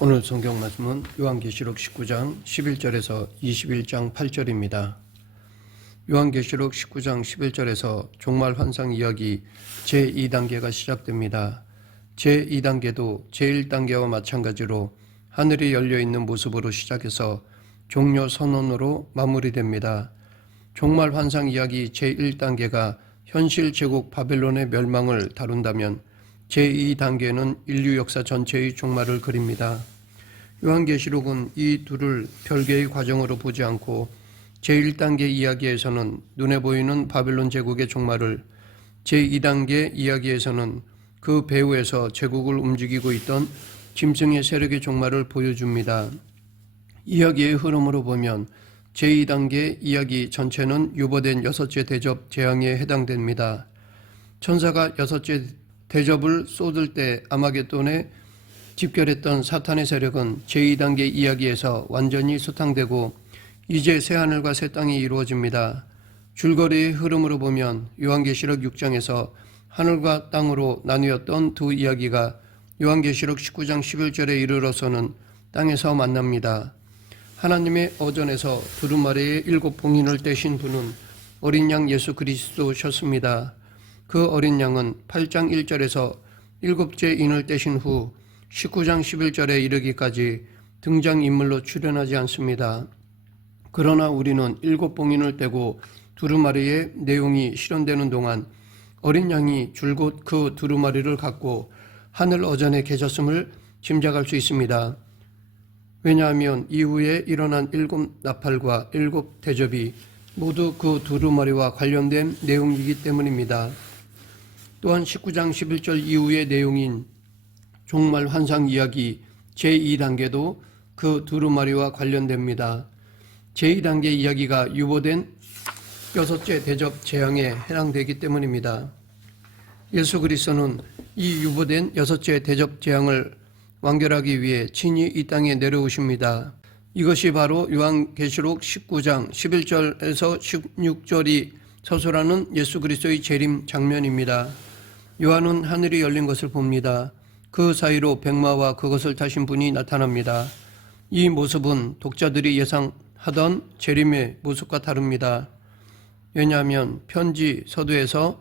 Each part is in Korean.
오늘 성경 말씀은 요한계시록 19장 11절에서 21장 8절입니다. 요한계시록 19장 11절에서 종말 환상 이야기 제2단계가 시작됩니다. 제2단계도 제1단계와 마찬가지로 하늘이 열려있는 모습으로 시작해서 종료 선언으로 마무리됩니다. 종말 환상 이야기 제1단계가 현실 제국 바벨론의 멸망을 다룬다면 제2단계는 인류 역사 전체의 종말을 그립니다. 요한계시록은 이 둘을 별개의 과정으로 보지 않고 제1단계 이야기에서는 눈에 보이는 바벨론 제국의 종말을, 제2단계 이야기에서는 그 배후에서 제국을 움직이고 있던 짐승의 세력의 종말을 보여줍니다. 이야기의 흐름으로 보면 제2단계 이야기 전체는 유보된 여섯째 대접 재앙에 해당됩니다. 천사가 여섯째 대접을 쏟을 때 아마겟돈에 집결했던 사탄의 세력은 제2단계 이야기에서 완전히 소탕되고 이제 새하늘과 새 땅이 이루어집니다. 줄거리의 흐름으로 보면 요한계시록 6장에서 하늘과 땅으로 나뉘었던 두 이야기가 요한계시록 19장 11절에 이르러서는 땅에서 만납니다. 하나님의 어전에서 두루마리의 7봉인을 떼신 분은 어린 양 예수 그리스도셨습니다. 그 어린 양은 8장 1절에서 7째 인을 떼신 후 19장 11절에 이르기까지 등장인물로 출연하지 않습니다. 그러나 우리는 7봉인을 떼고 두루마리의 내용이 실현되는 동안 어린 양이 줄곧 그 두루마리를 갖고 하늘 어전에 계셨음을 짐작할 수 있습니다. 왜냐하면 이후에 일어난 7 나팔과 7 대접이 모두 그 두루마리와 관련된 내용이기 때문입니다. 또한 19장 11절 이후의 내용인 종말 환상 이야기 제2단계도 그 두루마리와 관련됩니다. 제2단계 이야기가 유보된 여섯째 대접 재앙에 해당되기 때문입니다. 예수 그리스도는 이 유보된 여섯째 대접 재앙을 완결하기 위해 친히 이 땅에 내려오십니다. 이것이 바로 요한계시록 19장 11절에서 16절이 서술하는 예수 그리스도의 재림 장면입니다. 요한은 하늘이 열린 것을 봅니다. 그 사이로 백마와 그것을 타신 분이 나타납니다. 이 모습은 독자들이 예상하던 재림의 모습과 다릅니다. 왜냐하면 편지 서두에서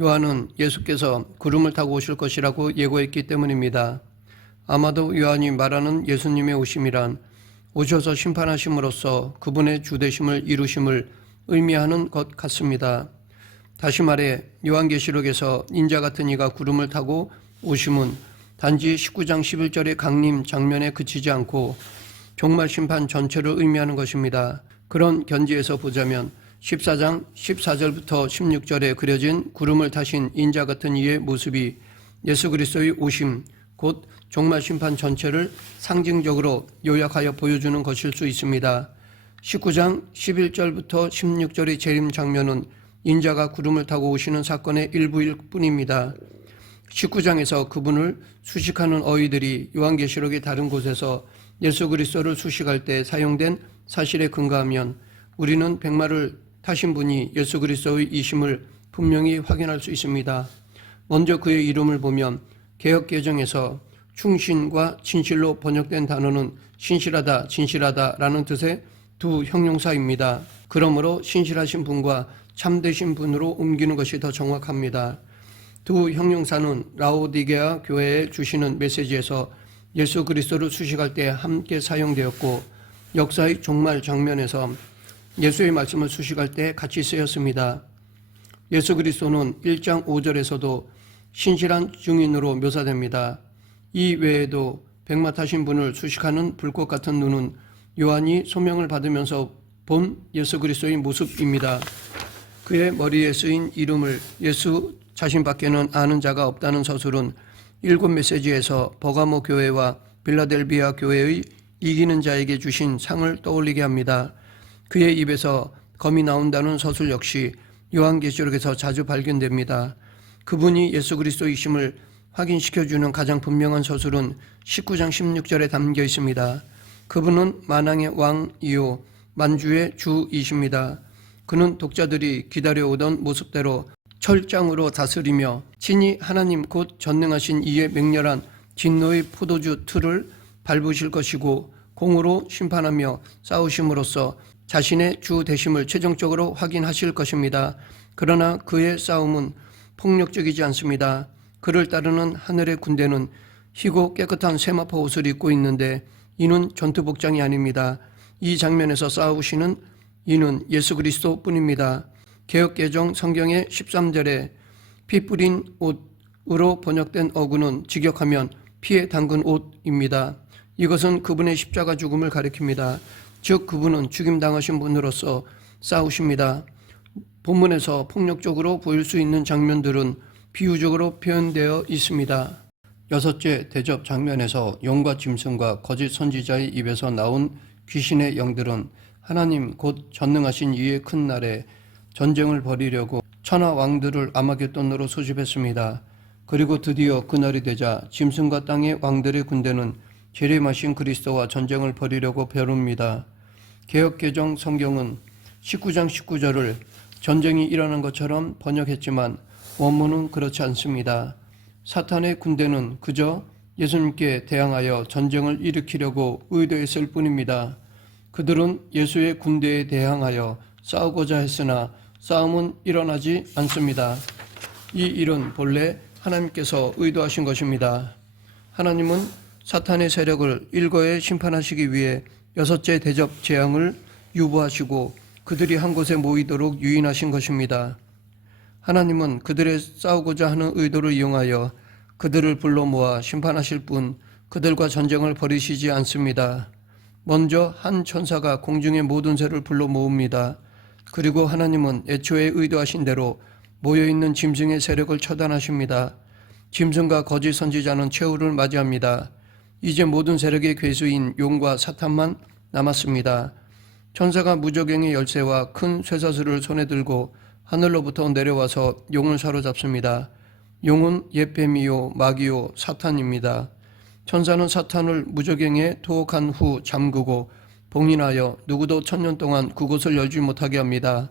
요한은 예수께서 구름을 타고 오실 것이라고 예고했기 때문입니다. 아마도 요한이 말하는 예수님의 오심이란 오셔서 심판하심으로써 그분의 주되심을 이루심을 의미하는 것 같습니다. 다시 말해 요한계시록에서 인자 같은 이가 구름을 타고 오심은 단지 19장 11절의 강림 장면에 그치지 않고 종말 심판 전체를 의미하는 것입니다. 그런 견지에서 보자면 14장 14절부터 16절에 그려진 구름을 타신 인자 같은 이의 모습이 예수 그리스도의 오심, 곧 종말 심판 전체를 상징적으로 요약하여 보여주는 것일 수 있습니다. 19장 11절부터 16절의 재림 장면은 인자가 구름을 타고 오시는 사건의 일부일 뿐입니다. 19장에서 그분을 수식하는 어휘들이 요한계시록의 다른 곳에서 예수 그리스도를 수식할 때 사용된 사실에 근거하면 우리는 백마를 타신 분이 예수 그리스도의 이심을 분명히 확인할 수 있습니다. 먼저 그의 이름을 보면 개역개정에서 충신과 진실로 번역된 단어는 신실하다, 진실하다라는 뜻의 두 형용사입니다. 그러므로 신실하신 분과 참되신 분으로 옮기는 것이 더 정확합니다. 두 형용사는 라오디게아 교회에 주시는 메시지에서 예수 그리스도를 수식할 때 함께 사용되었고 역사의 종말 장면에서 예수의 말씀을 수식할 때 같이 쓰였습니다. 예수 그리스도는 1장 5절에서도 신실한 증인으로 묘사됩니다. 이 외에도 백마 타신 분을 수식하는 불꽃 같은 눈은 요한이 소명을 받으면서 본 예수 그리스도의 모습입니다. 그의 머리에 쓰인 이름을 예수 자신밖에는 아는 자가 없다는 서술은 7 메시지에서 버가모 교회와 빌라델비아 교회의 이기는 자에게 주신 상을 떠올리게 합니다. 그의 입에서 검이 나온다는 서술 역시 요한계시록에서 자주 발견됩니다. 그분이 예수 그리스도이심을 확인시켜주는 가장 분명한 서술은 19장 16절에 담겨 있습니다. 그분은 만왕의 왕이요 만주의 주이십니다. 그는 독자들이 기다려오던 모습대로 철장으로 다스리며 친히 하나님 곧 전능하신 이의 맹렬한 진노의 포도주 틀을 밟으실 것이고 공으로 심판하며 싸우심으로써 자신의 주 되심을 최종적으로 확인하실 것입니다. 그러나 그의 싸움은 폭력적이지 않습니다. 그를 따르는 하늘의 군대는 희고 깨끗한 세마포 옷을 입고 있는데 이는 전투 복장이 아닙니다. 이 장면에서 싸우시는 이는 예수 그리스도 뿐입니다. 개역개정 성경의 13절에 피 뿌린 옷으로 번역된 어구는 직역하면 피에 담근 옷입니다. 이것은 그분의 십자가 죽음을 가리킵니다. 즉 그분은 죽임당하신 분으로서 싸우십니다. 본문에서 폭력적으로 보일 수 있는 장면들은 비유적으로 표현되어 있습니다. 여섯째 대접 장면에서 용과 짐승과 거짓 선지자의 입에서 나온 귀신의 영들은 하나님 곧 전능하신 이의 큰 날에 전쟁을 벌이려고 천하 왕들을 아마겟돈으로 소집했습니다. 그리고 드디어 그날이 되자 짐승과 땅의 왕들의 군대는 재림하신 그리스도와 전쟁을 벌이려고 벼릅니다. 개역개정 성경은 19장 19절을 전쟁이 일어난 것처럼 번역했지만 원문은 그렇지 않습니다. 사탄의 군대는 그저 예수님께 대항하여 전쟁을 일으키려고 의도했을 뿐입니다. 그들은 예수의 군대에 대항하여 싸우고자 했으나 싸움은 일어나지 않습니다. 이 일은 본래 하나님께서 의도하신 것입니다. 하나님은 사탄의 세력을 일거에 심판하시기 위해 여섯째 대접 재앙을 유보하시고 그들이 한 곳에 모이도록 유인하신 것입니다. 하나님은 그들의 싸우고자 하는 의도를 이용하여 그들을 불러 모아 심판하실 뿐 그들과 전쟁을 벌이시지 않습니다. 먼저 한 천사가 공중의 모든 새를 불러 모읍니다. 그리고 하나님은 애초에 의도하신 대로 모여있는 짐승의 세력을 처단하십니다. 짐승과 거짓 선지자는 최후를 맞이합니다. 이제 모든 세력의 괴수인 용과 사탄만 남았습니다. 천사가 무저갱의 열쇠와 큰 쇠사슬을 손에 들고 하늘로부터 내려와서 용을 사로잡습니다. 용은 옛뱀이요 마귀요 사탄입니다. 천사는 사탄을 무저갱에 투옥한 후 잠그고 봉인하여 누구도 1000년 동안 그곳을 열지 못하게 합니다.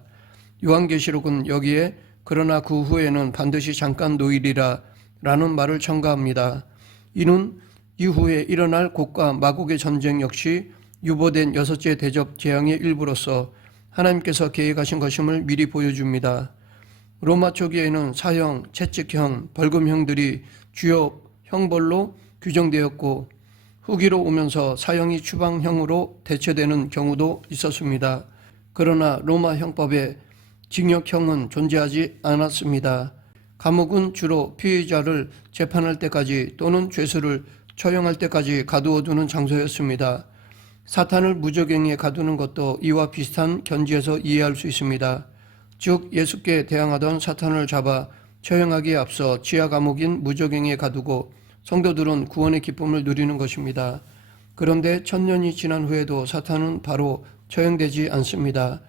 요한계시록은 여기에 그러나 그 후에는 반드시 잠깐 노일이라 라는 말을 첨가합니다. 이는 이후에 일어날 곡과 마곡의 전쟁 역시 유보된 여섯째 대접 재앙의 일부로서 하나님께서 계획하신 것임을 미리 보여줍니다. 로마 초기에는 사형, 채찍형, 벌금형들이 주요 형벌로 규정되었고 후기로 오면서 사형이 추방형으로 대체되는 경우도 있었습니다. 그러나 로마 형법에 징역형은 존재하지 않았습니다. 감옥은 주로 피의자를 재판할 때까지 또는 죄수를 처형할 때까지 가두어 두는 장소였습니다. 사탄을 무저갱이에 가두는 것도 이와 비슷한 견지에서 이해할 수 있습니다. 즉 예수께 대항하던 사탄을 잡아 처형하기에 앞서 지하 감옥인 무저갱이에 가두고 성도들은 구원의 기쁨을 누리는 것입니다. 그런데 1000년이 지난 후에도 사탄은 바로 처형되지 않습니다.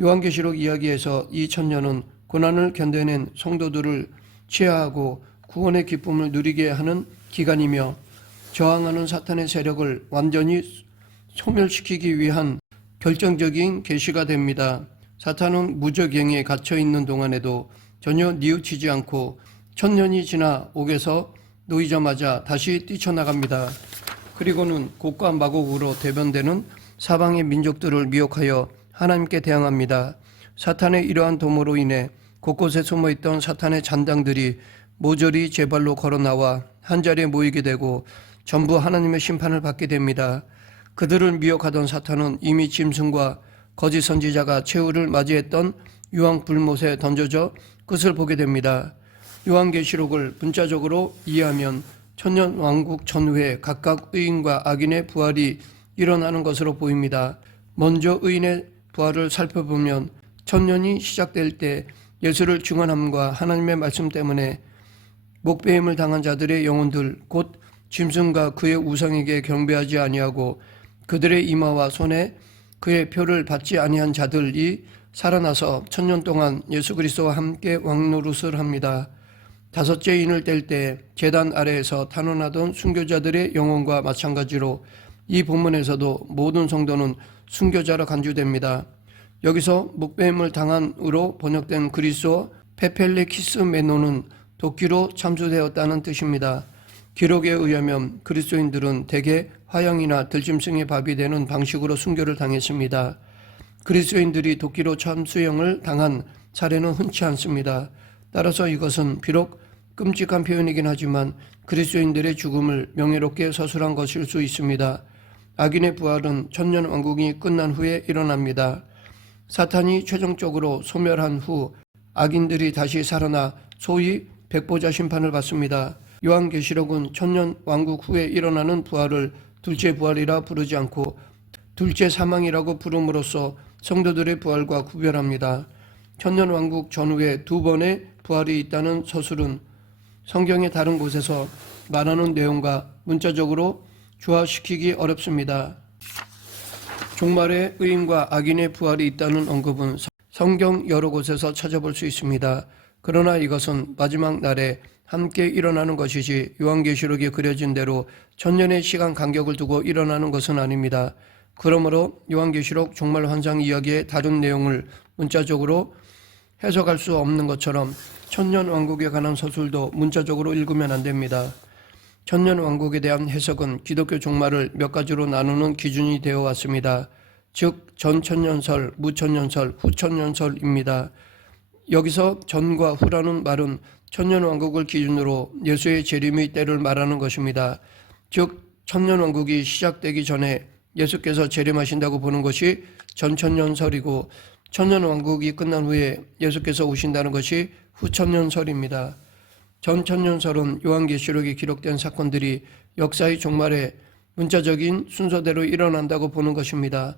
요한계시록 이야기에서 이 1000년은 고난을 견뎌낸 성도들을 치하하고 구원의 기쁨을 누리게 하는 기간이며 저항하는 사탄의 세력을 완전히 소멸시키기 위한 결정적인 계시가 됩니다. 사탄은 무저갱에 갇혀 있는 동안에도 전혀 뉘우치지 않고 1000년이 지나 옥에서 놓이자마자 다시 뛰쳐나갑니다. 그리고는 곡과 마곡으로 대변되는 사방의 민족들을 미혹하여 하나님께 대항합니다. 사탄의 이러한 도모로 인해 곳곳에 숨어있던 사탄의 잔당들이 모조리 제 발로 걸어 나와 한자리에 모이게 되고 전부 하나님의 심판을 받게 됩니다. 그들을 미혹하던 사탄은 이미 짐승과 거짓 선지자가 최후를 맞이했던 유황 불못에 던져져 끝을 보게 됩니다. 요한계시록을 문자적으로 이해하면 천년 왕국 전후에 각각 의인과 악인의 부활이 일어나는 것으로 보입니다. 먼저 의인의 부활을 살펴보면 1000년이 시작될 때 예수를 증언함과 하나님의 말씀 때문에 목배임을 당한 자들의 영혼들 곧 짐승과 그의 우상에게 경배하지 아니하고 그들의 이마와 손에 그의 표를 받지 아니한 자들이 살아나서 1000년 동안 예수 그리스도와 함께 왕노릇을 합니다. 다섯째 인을 뗄 때 제단 아래에서 탄원하던 순교자들의 영혼과 마찬가지로 이 본문에서도 모든 성도는 순교자로 간주됩니다. 여기서 목배임을 당한으로 번역된 그리스어 페펠레키스메노는 도끼로 참수되었다는 뜻입니다. 기록에 의하면 그리스도인들은 대개 화형이나 들짐승의 밥이 되는 방식으로 순교를 당했습니다. 그리스도인들이 도끼로 참수형을 당한 사례는 흔치 않습니다. 따라서 이것은 비록 끔찍한 표현이긴 하지만 그리스도인들의 죽음을 명예롭게 서술한 것일 수 있습니다. 악인의 부활은 천년왕국이 끝난 후에 일어납니다. 사탄이 최종적으로 소멸한 후 악인들이 다시 살아나 소위 백보자 심판을 받습니다. 요한계시록은 천년왕국 후에 일어나는 부활을 둘째 부활이라 부르지 않고 둘째 사망이라고 부름으로써 성도들의 부활과 구별합니다. 천년왕국 전후에 두 번의 부활이 있다는 서술은 성경의 다른 곳에서 말하는 내용과 문자적으로 조화시키기 어렵습니다. 종말에 의인과 악인의 부활이 있다는 언급은 성경 여러 곳에서 찾아볼 수 있습니다. 그러나 이것은 마지막 날에 함께 일어나는 것이지 요한계시록에 그려진 대로 천년의 시간 간격을 두고 일어나는 것은 아닙니다. 그러므로 요한계시록 종말 환상 이야기의 다른 내용을 문자적으로 해석할 수 없는 것처럼 천년왕국에 관한 서술도 문자적으로 읽으면 안 됩니다. 천년왕국에 대한 해석은 기독교 종말을 몇 가지로 나누는 기준이 되어 왔습니다. 즉 전천년설, 무천년설, 후천년설입니다. 여기서 전과 후라는 말은 천년왕국을 기준으로 예수의 재림의 때를 말하는 것입니다. 즉 천년왕국이 시작되기 전에 예수께서 재림하신다고 보는 것이 전천년설이고 천년왕국이 끝난 후에 예수께서 오신다는 것이 후천년설입니다. 전천년설은 요한계시록에 기록된 사건들이 역사의 종말에 문자적인 순서대로 일어난다고 보는 것입니다.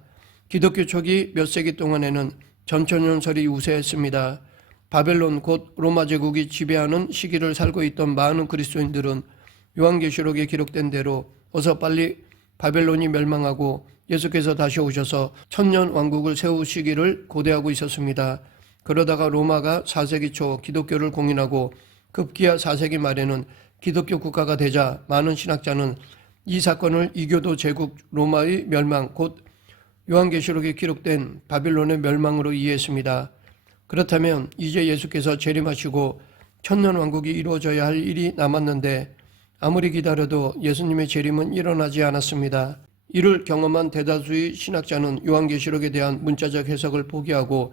기독교 초기 몇 세기 동안에는 전천년설이 우세했습니다. 바벨론 곧 로마 제국이 지배하는 시기를 살고 있던 많은 그리스도인들은 요한계시록에 기록된 대로 어서 빨리 바벨론이 멸망하고 예수께서 다시 오셔서 천년 왕국을 세우시기를 고대하고 있었습니다. 그러다가 로마가 4세기 초 기독교를 공인하고 급기야 4세기 말에는 기독교 국가가 되자 많은 신학자는 이 사건을 이교도 제국 로마의 멸망 곧 요한계시록에 기록된 바빌론의 멸망으로 이해했습니다. 그렇다면 이제 예수께서 재림하시고 천년왕국이 이루어져야 할 일이 남았는데 아무리 기다려도 예수님의 재림은 일어나지 않았습니다. 이를 경험한 대다수의 신학자는 요한계시록에 대한 문자적 해석을 포기하고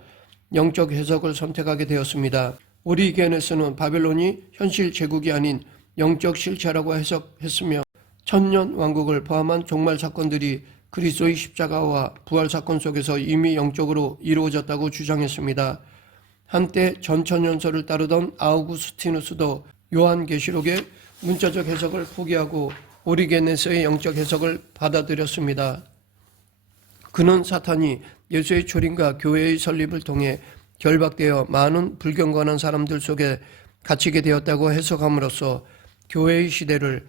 영적 해석을 선택하게 되었습니다. 오리게네스는 바벨론이 현실 제국이 아닌 영적 실체라고 해석했으며 천년왕국을 포함한 종말 사건들이 그리스도의 십자가와 부활 사건 속에서 이미 영적으로 이루어졌다고 주장했습니다. 한때 전천년설을 따르던 아우구스티누스도 요한계시록의 문자적 해석을 포기하고 오리게네스의 영적 해석을 받아들였습니다. 그는 사탄이 예수의 초림과 교회의 설립을 통해 결박되어 많은 불경건한 사람들 속에 갇히게 되었다고 해석함으로써 교회의 시대를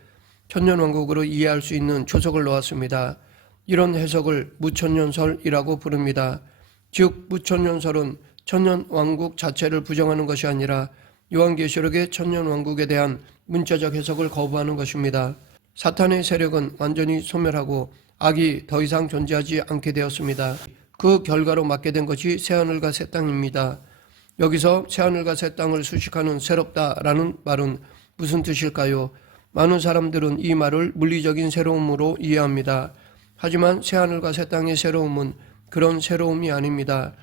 천년왕국으로 이해할 수 있는 초석을 놓았습니다. 이런 해석을 무천년설이라고 부릅니다. 즉 무천년설은 천년왕국 자체를 부정하는 것이 아니라 요한계시록의 천년왕국에 대한 문자적 해석을 거부하는 것입니다. 사탄의 세력은 완전히 소멸하고 악이 더 이상 존재하지 않게 되었습니다. 그 결과로 맞게 된 것이 새하늘과 새 땅입니다. 여기서 새하늘과 새 땅을 수식하는 새롭다라는 말은 무슨 뜻일까요? 많은 사람들은 이 말을 물리적인 새로움으로 이해합니다. 하지만 새하늘과 새 땅의 새로움은 그런 새로움이 아닙니다.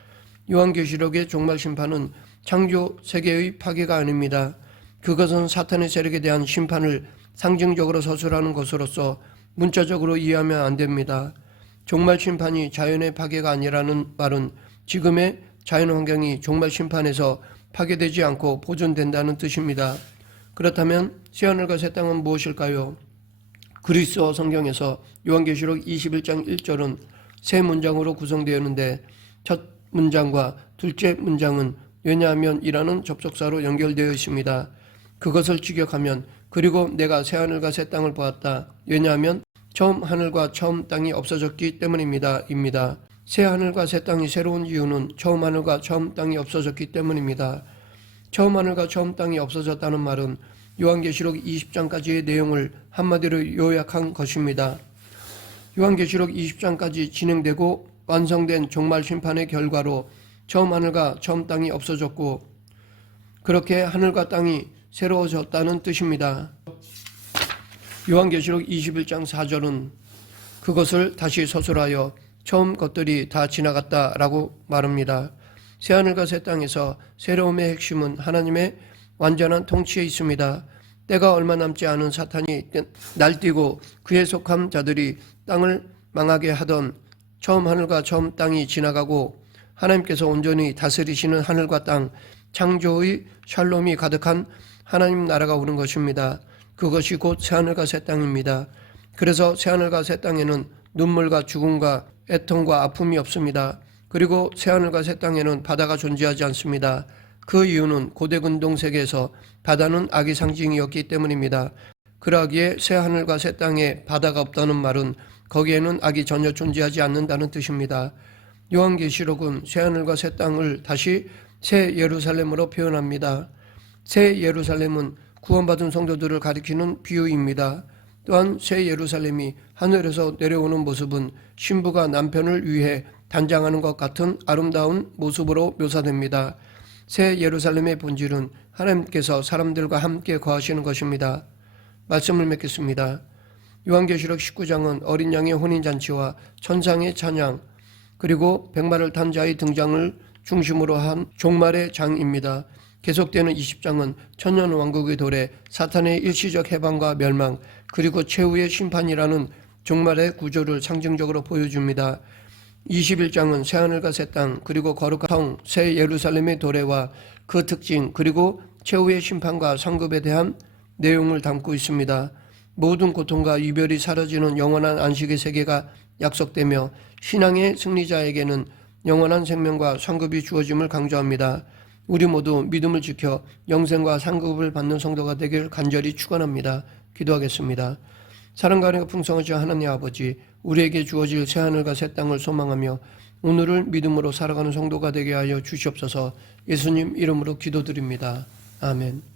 요한계시록의 종말 심판은 창조 세계의 파괴가 아닙니다. 그것은 사탄의 세력에 대한 심판을 상징적으로 서술하는 것으로서 문자적으로 이해하면 안 됩니다. 종말 심판이 자연의 파괴가 아니라는 말은 지금의 자연 환경이 종말 심판에서 파괴되지 않고 보존된다는 뜻입니다. 그렇다면 새하늘과 새 땅은 무엇일까요? 그리스어 성경에서 요한계시록 21장 1절은 세 문장으로 구성되었는데 첫 문장과 둘째 문장은 왜냐하면 이라는 접속사로 연결되어 있습니다. 그것을 직역하면 그리고 내가 새하늘과 새 땅을 보았다. 왜냐하면 처음 하늘과 처음 땅이 없어졌기 때문입니다. 입니다. 새 하늘과 새 땅이 새로운 이유는 처음 하늘과 처음 땅이 없어졌기 때문입니다. 처음 하늘과 처음 땅이 없어졌다는 말은 요한계시록 20장까지의 내용을 한마디로 요약한 것입니다. 요한계시록 20장까지 진행되고 완성된 종말 심판의 결과로 처음 하늘과 처음 땅이 없어졌고 그렇게 하늘과 땅이 새로워졌다는 뜻입니다. 요한계시록 21장 4절은 그것을 다시 서술하여 처음 것들이 다 지나갔다라고 말합니다. 새하늘과 새 땅에서 새로움의 핵심은 하나님의 완전한 통치에 있습니다. 때가 얼마 남지 않은 사탄이 날뛰고 그에 속한 자들이 땅을 망하게 하던 처음 하늘과 처음 땅이 지나가고 하나님께서 온전히 다스리시는 하늘과 땅, 창조의 샬롬이 가득한 하나님 나라가 오는 것입니다. 그것이 곧 새하늘과 새 땅입니다. 그래서 새하늘과 새 땅에는 눈물과 죽음과 애통과 아픔이 없습니다. 그리고 새하늘과 새 땅에는 바다가 존재하지 않습니다. 그 이유는 고대 근동 세계에서 바다는 악의 상징이었기 때문입니다. 그러기에 새하늘과 새 땅에 바다가 없다는 말은 거기에는 악이 전혀 존재하지 않는다는 뜻입니다. 요한계시록은 새하늘과 새 땅을 다시 새 예루살렘으로 표현합니다. 새 예루살렘은 구원받은 성도들을 가리키는 비유입니다. 또한 새 예루살렘이 하늘에서 내려오는 모습은 신부가 남편을 위해 단장하는 것 같은 아름다운 모습으로 묘사됩니다. 새 예루살렘의 본질은 하나님께서 사람들과 함께 거하시는 것입니다. 말씀을 맺겠습니다. 요한계시록 19장은 어린 양의 혼인잔치와 천상의 찬양 그리고 백마를 탄 자의 등장을 중심으로 한 종말의 장입니다. 계속되는 20장은 천년왕국의 도래, 사탄의 일시적 해방과 멸망, 그리고 최후의 심판이라는 종말의 구조를 상징적으로 보여줍니다. 21장은 새하늘과 새 땅, 그리고 거룩한 성, 새 예루살렘의 도래와 그 특징, 그리고 최후의 심판과 상급에 대한 내용을 담고 있습니다. 모든 고통과 이별이 사라지는 영원한 안식의 세계가 약속되며 신앙의 승리자에게는 영원한 생명과 상급이 주어짐을 강조합니다. 우리 모두 믿음을 지켜 영생과 상급을 받는 성도가 되길 간절히 축원합니다. 기도하겠습니다. 사랑과 은혜가 풍성하신 하나님 아버지, 우리에게 주어질 새하늘과 새 땅을 소망하며 오늘을 믿음으로 살아가는 성도가 되게 하여 주시옵소서. 예수님 이름으로 기도드립니다. 아멘.